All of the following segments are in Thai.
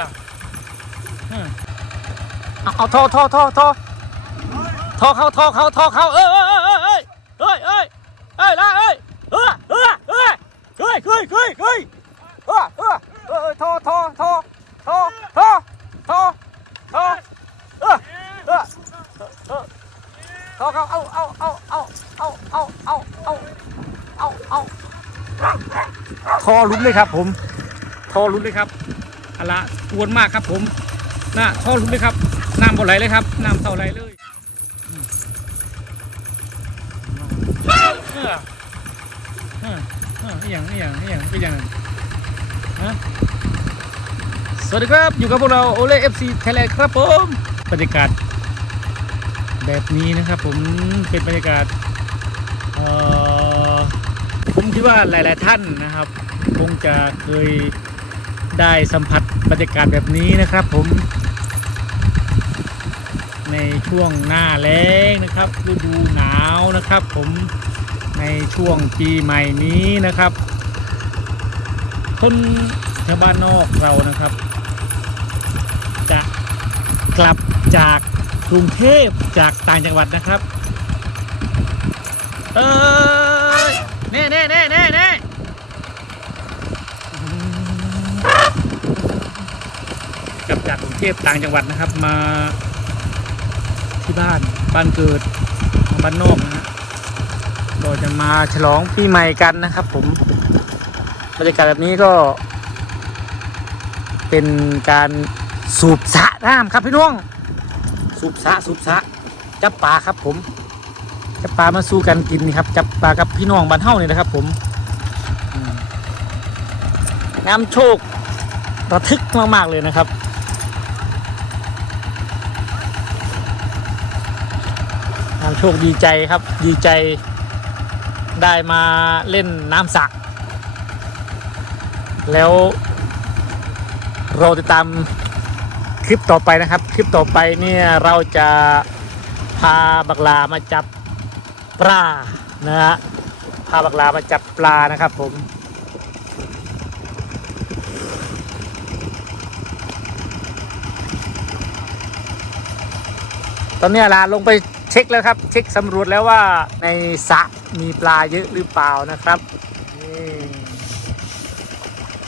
อเออเอาเอาท่อท่อท่อท่อท่อเขาท่อเขาท่อเขาเอ้ยเอ้ยเอ้ยเอ้ยเอ้ยเอ้ยละเอ้ยเอ้ยเอ้ยเอ้ยเอ้ยเอ้ยเอ้ยเอ้ยเอ้ยเอ้ยเอ้ยเอ้ยท่อท่อท่อท่อท่อท่อท่อเอ้ยเอ้ยเอ้ยท่อเขาเอาเอาเอาเอาเอาเอาเอาเอาเอาเอาท่อลุ้นเลยครับผมท่อลุ้นเลยครับอะ ละอวนมากครับผมน่ะท่อลุกเลยครับน้ำบ่ไหลเลยครับน้ำเท่าไหลเลยอืมเออเออเอออย่างอย่างอย่างเป็นอย่างนั้นฮะสวัสดีครับอยู่กับพวกเราโอเล่เอฟซีไทยแลนด์ครับผมบรรยากาศแบบนี้นะครับผมเป็นบรรยากาศเอ่อผมคิดว่าหลาย ๆ ท่านนะครับ คงจะเคย ได้สัมผัสบรรยากาศแบบนี้นะครับผม ในช่วงหน้าแล้งนะครับฤดูหนาวนะครับผมในช่วงปีใหม่นี้นะครับคนชาวบ้านนอกเรานะครับ จะกลับจากกรุงเทพจากต่างจังหวัดนะครับ เอ้ยเน่เน่เน่เน่เน่ กลับจากกรุงเทพต่างจังหวัดนะครับมาที่บ้านบ้านเกิดบ้านนอกนะฮะก็จะมาฉลองปีใหม่กันนะครับ ผมบรรยากาศแบบนี้ก็ เป็นการสูบสะน้ำครับพี่น้อง สูบสะสูบสะจับปลาครับ ผมจับปลามาสู้กันกินนี่ครับจับปลากับพี่น้องบ้านเฮ้านี่นะครับ ผมอืมน้ำโชคระทึกมากๆเลยนะครับำโชคดีใจครับดีใจได้มาเล่นน้ำสระแล้วเราติดตามคลิปต่อไปนะครับ คลิปต่อไปเนี่ยเราจะพาบักลามาจับปลานะฮะพาบักลามาจับปลานะครับ ผมตอนนี้ลาลงไป เช็คแล้วครับ เช็คสำรวจแล้วว่าในสระมีปลาเยอะหรือเปล่านะครับนี่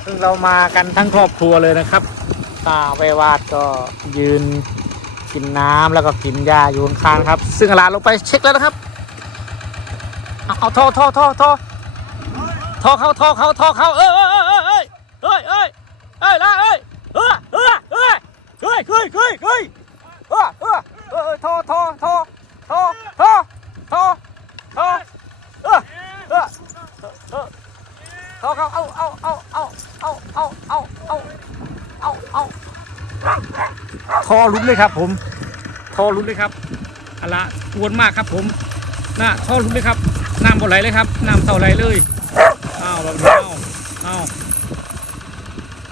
ซึ่งเรามากันทั้งครอบครัวเลยนะครับตาไปวาดก็ยืนกินน้ำแล้วก็กินหญ้าอยู่ข้างๆครับ ซึ่งลาลงไปเช็คแล้วนะครับเอาเอาท่อท่อท่อท่อท่อเขาท่อเขาท่อเขาเอ้ยเอ้ยเอ้ยเอ้ยเอ้ยเอ้ยละเอ้ยเอ้ยเอ้ยเอ้ยเอ้ยเอ้ยเอ้ยเอ้ยเอ้ยเออเออเออโทโทโทโทโทโทโทเออเออเออโท เขาเอาเอาเอาเอาเอาเอาเอาเอาเอาเอาทอลุ้นเลยครับ ผมทอลุ้นเลยครับอะละอวนมากครับ ผมน่ะทอลุ้นเลยครับน้ำบ่ไหลเลยครับน้ำเท่าไหลเลยอ้าวแบบนี้อ้าว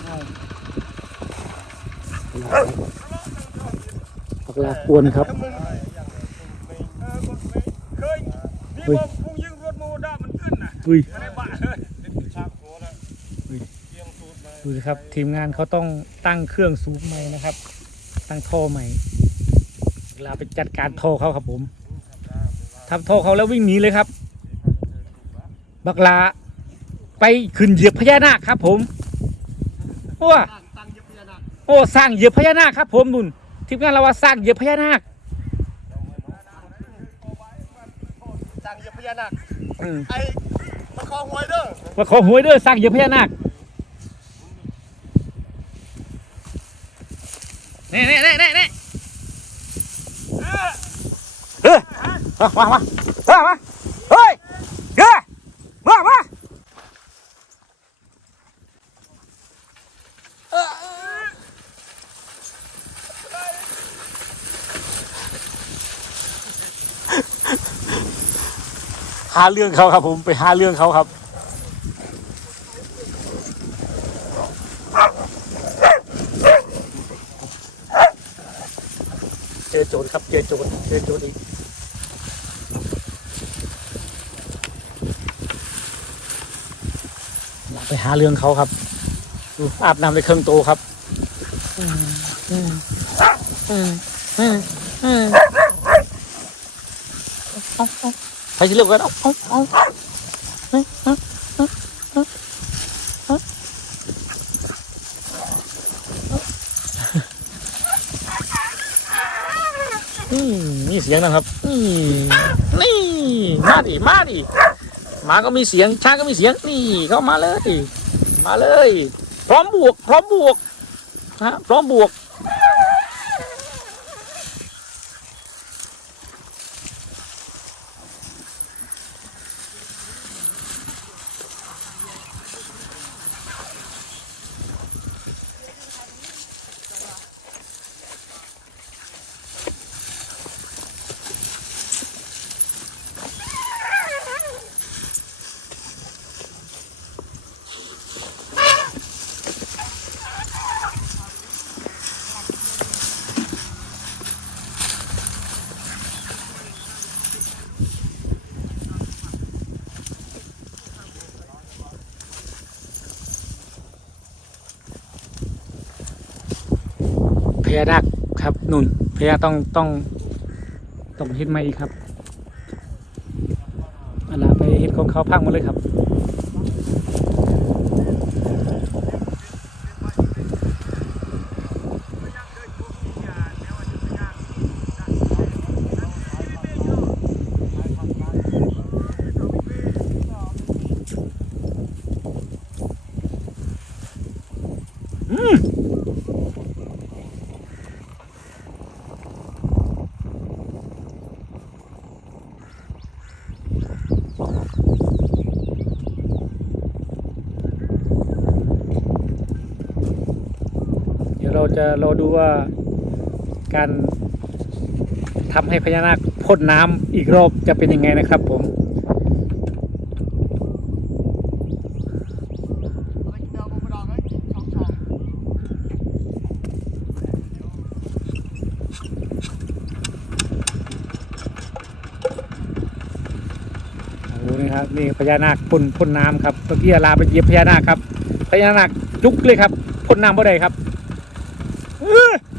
อ้าวอ้าวปักลากวนครับเคยมีบ่พุ่ สูตรมาดูสิครับ ทีมงานเขาต้องตั้งเครื่องสูบใหม่นะครับ ตั้งท่อใหม่เวลาไปจัดการท่อเขาครับผมทำท่อเขาแล้ววิ่งหนีเลยครับ บักลาไปขึ้นเหยียบพญานาคครับ ผมโอ้โอ้สร้างเหยียบพญานาคครับ ผมนุ่นทีมงานเราว่าสร้างเหยียบพญานาคสั่งเหยียบพญานาคอืมไอ้มาคอหวยเด้อมาขอหวยเด้อสร้างเหยียบพญานาค น่เน่เน่เน่เน่เฮ้ยมามามามามาเฮ้ยเฮ้ยมามาหาเรื่องเขาครับผมไปหาเรื่องเขาครับ ครับเจอโจรเจอโจรอีกไปหาเรื่องเขาครับอาบน้ำในเครื่องโตครับอืมอืมอืมอืมอืมใครจะเรียกกันเอาเอาเอาเฮ้ยเอาเอาเอาเอานี่มีเสียงนะครับนี่นี่มาดิมาดิหมาก็มีเสียงช้างก็มีเสียงนี่เข้ามาเลย มาเลย พร้อมบวก พร้อมบวกนะฮะพร้อมบวก ญานาคครับนุ่นพญาต้องต้องต้องเฮ็ดมาอีกครับอันลาไปเฮ็ดของเขาพังหมาเลยครับ จะรอดูว่าการทำให้พญานาคพ่นน้ำอีกรอบจะเป็นยังไงนะครับผมดูนะครับนี่พญานาคพ่นพ่นน้ำครับเมื่อกี้ลาไปเยียบพญานาคครับพญานาคจุกเลยครับพ่นน้ำบ่ได้ครับ Ah!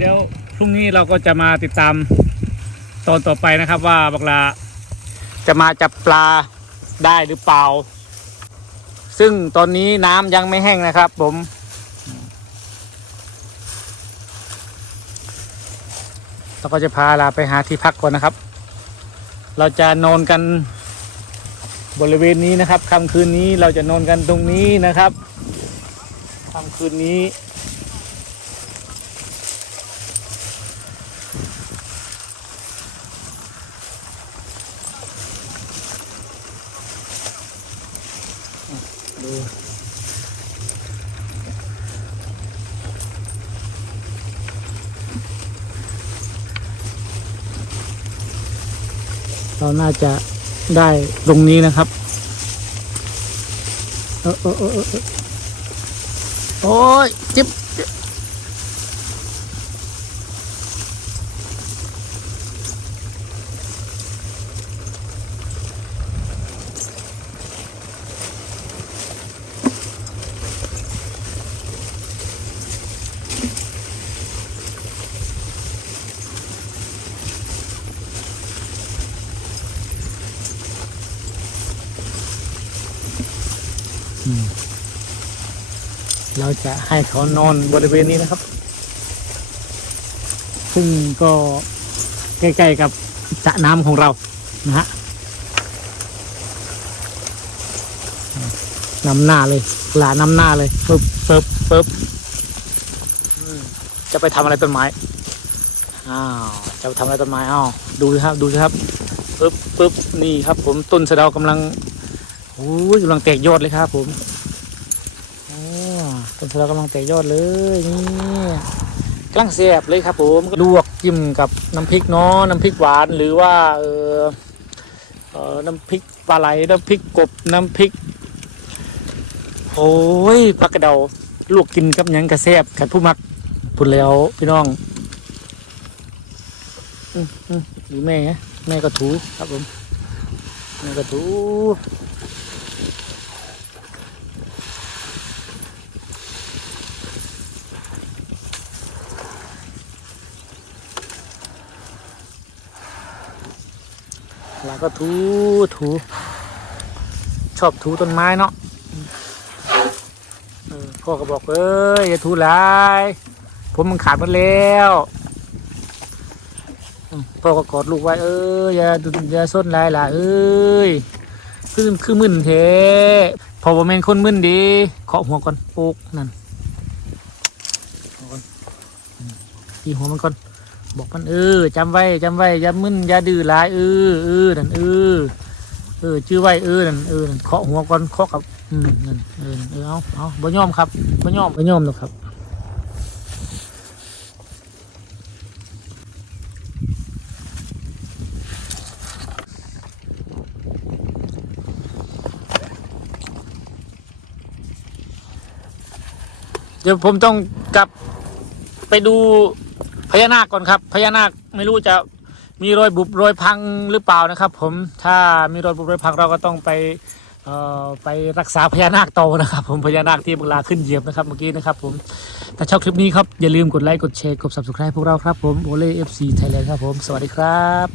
เดี๋ยวพรุ่งนี้เราก็จะมาติดตามตอนต่อไปนะครับว่าบักลาจะมาจับปลาได้หรือเปล่า ซึ่งตอนนี้น้ำยังไม่แห้งนะครับ ผม เราก็จะพาลาไปหาที่พักก่อนนะครับ เราจะนอนกันบริเวณนี้นะครับค่ำคืนนี้เราจะนอนกันตรงนี้นะครับค่ำคืนนี้ เราน่าจะได้ตรงนี้นะครับเออเออเออเออเออโอ้ยจิ๊บ เราจะให้เขานอนบริเวณนี้นะครับ ซึ่งก็ใกล้ๆกับสระน้ำของเรานะฮะน้ำหน้าเลยหลาน้ำหน้าเลยปึ๊บปึ๊บปึ๊บจะไปทำอะไรต้นไม้อ้าวจะไปทำอะไรต้นไม้อ้าวดูสิครับ ดูสิครับปึ๊บปึ๊บนี่ครับ ผมต้นสะเดากำลัง โอ้ยกำลังแตกยอดเลยครับผมโอ้ต้นสะเดากำลังแตกยอดเลยนี่กำลังแซ่บเลยครับผมลวกจิ้มกับน้ำพริกเนาะน้ำพริกหวานหรือว่าเออเออน้ำพริกปลาไหลน้ำพริกกบน้ำพริกโอ้ยปลากระเดาลวกกินกับยังกระแซบกันผู้มักพูดแล้วพี่น้องอืมอืมหรือแม่แม่ก็ถูครับผมแม่ก็ถู แล้วก็ถูถูชอบถูต้นไม้เนาะพ่อก็บอกเอ้ยอย่าทูร้ายผมมันขาดหมดแล้วพ่อก็กอดลูกไว้เอ้ยอย่าอย่าส้นลายล่ะเอ้ยคือคือมึนเทพอบ่แม่นคนมึนดีเคาะหัวก่อนปลูกนั่นตีหัวมันก่อน บอกมันเออจำไว้จำไว้อย่ามึนอย่าดื้อหลายเออเออนั่นเออเออชื่อไว้เออนั่นเออเคาะหัวก่อนเคาะกับอืมนั่นเออเออเอาเอาบ่ยอมครับบ่ยอมบ่ยอมหรอกครับเดี๋ยวผมต้องกลับไปดู พญานาคก่อนครับพญานาคไม่รู้จะมีรอยบุบรอยพังหรือเปล่านะครับ ผมถ้ามีรอยบุบรอยพังเราก็ต้องไปเอ่อไปรักษาพญานาคโตนะครับ ผมพญานาคที่เวลาขึ้นเหยียบนะครับเมื่อกี้นะครับ ผมถ้าชอบคลิปนี้ครับอย่าลืมกดไลค์กดแชร์กด subscribe พวกเราครับผมโอเล่เอฟซีไทยแลนด์ครับผมสวัสดีครับ